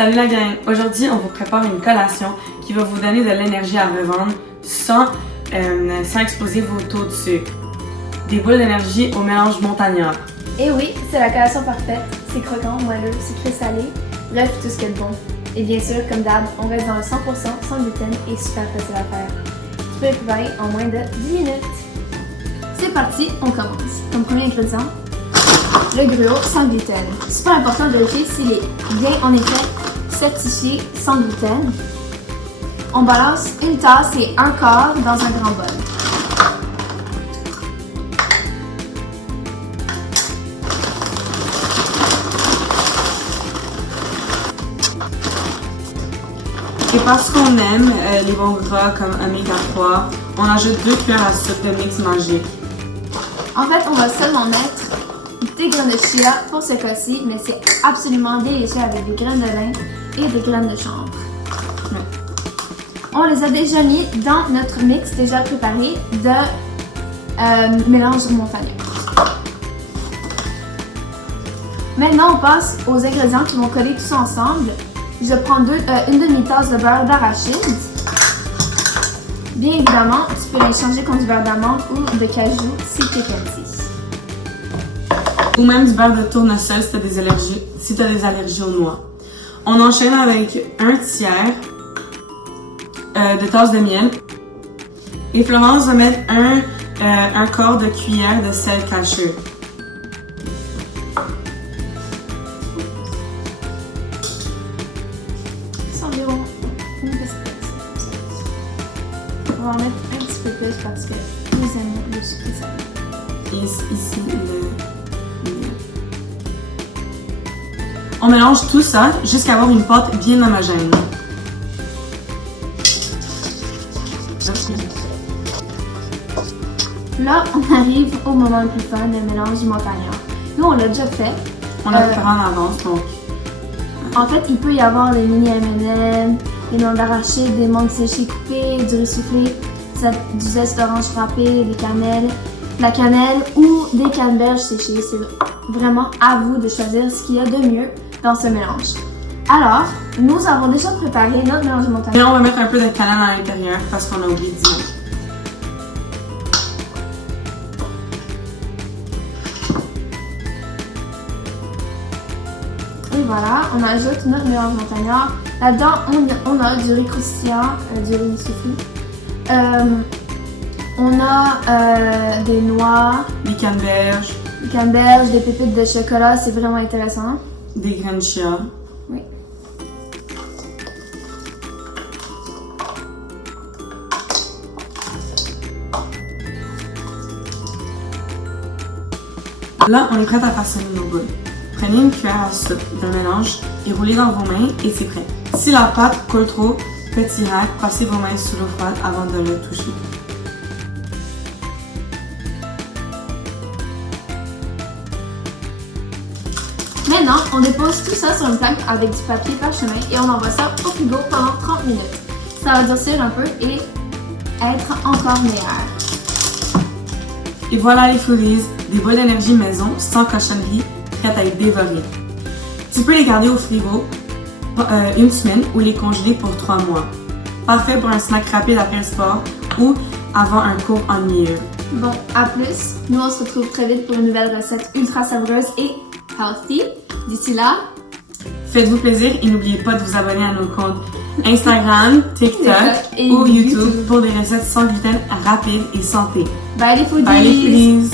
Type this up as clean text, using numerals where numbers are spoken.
Salut la gang! Aujourd'hui, on vous prépare une collation qui va vous donner de l'énergie à revendre sans exploser vos taux de sucre. Des boules d'énergie au mélange montagnard. Et oui, c'est la collation parfaite. C'est croquant, moelleux, sucré salé, bref, tout ce qu'il y a de bon. Et bien sûr, comme d'hab, on reste dans le 100% sans gluten et super facile à faire. Tu peux le préparer en moins de 10 minutes. C'est parti, on commence. Comme premier ingrédient, le gruau sans gluten. Super important de vérifier s'il est bien en effet certifié sans gluten. On balance une tasse et un quart dans un grand bol. Et parce qu'on aime les bons gras comme oméga 3, on ajoute 2 cuillères à soupe de mix magique. En fait, on va seulement mettre des graines de chia pour ce cas-ci, mais c'est absolument délicieux avec des graines de lin et des graines de chanvre. On les a déjà mis dans notre mix déjà préparé de mélange montagnard. Maintenant, on passe aux ingrédients qui vont coller tout ça ensemble. Je prends une demi-tasse de beurre d'arachide. Bien évidemment, tu peux les changer contre du beurre d'amande ou de cajou si tu es petit. Ou même du beurre de tournesol si tu as des allergies aux noix. On enchaîne avec un tiers de tasse de miel. Et Florence va mettre un quart de cuillère de sel cashew. C'est environ une petite tasse. On va en mettre un petit peu plus parce que nous aimons le sucré salé. Ici, le miel. On mélange tout ça jusqu'à avoir une pâte bien homogène. Là, on arrive au moment le plus fun, le mélange du montagnard. Nous, on l'a déjà fait. On l'a préparé en avance, donc. En fait, il peut y avoir des mini M&M, des noix d'arachide, des menthes séchées coupées, du riz soufflé, du zeste d'orange frappé, des cannelles, de la cannelle ou des canneberges séchées. C'est vraiment à vous de choisir ce qu'il y a de mieux dans ce mélange. Alors, nous avons déjà préparé notre mélange de montagnard. Et on va mettre un peu de cannelle à l'intérieur parce qu'on a oublié de dire. Et voilà, on ajoute notre mélange montagnard. Là-dedans, on a du riz croustillant, du riz soufflé. On a des noix, Des canneberges, des pépites de chocolat, c'est vraiment intéressant. des graines de chia. Oui. Là, on est prêt à façonner nos boules. Prenez une cuillère à soupe d'un mélange et roulez dans vos mains et c'est prêt. Si la pâte colle trop, petit rack, passez vos mains sous l'eau froide avant de le toucher. Maintenant, on dépose tout ça sur une plaque avec du papier parchemin et on envoie ça au frigo pendant 30 minutes. Ça va durcir un peu et être encore meilleur. Et voilà les foodies, des boules d'énergie maison sans cochonnerie, prêtes à être dévorées. Tu peux les garder au frigo une semaine ou les congeler pour 3 mois. Parfait pour un snack rapide après le sport ou avant un cours ennuyeux. Bon, à plus. Nous, on se retrouve très vite pour une nouvelle recette ultra savoureuse et healthy. D'ici là, faites-vous plaisir et n'oubliez pas de vous abonner à nos comptes Instagram, TikTok et ou YouTube YouTube pour des recettes sans gluten rapides et santé. bye les foodies! Bye les foodies!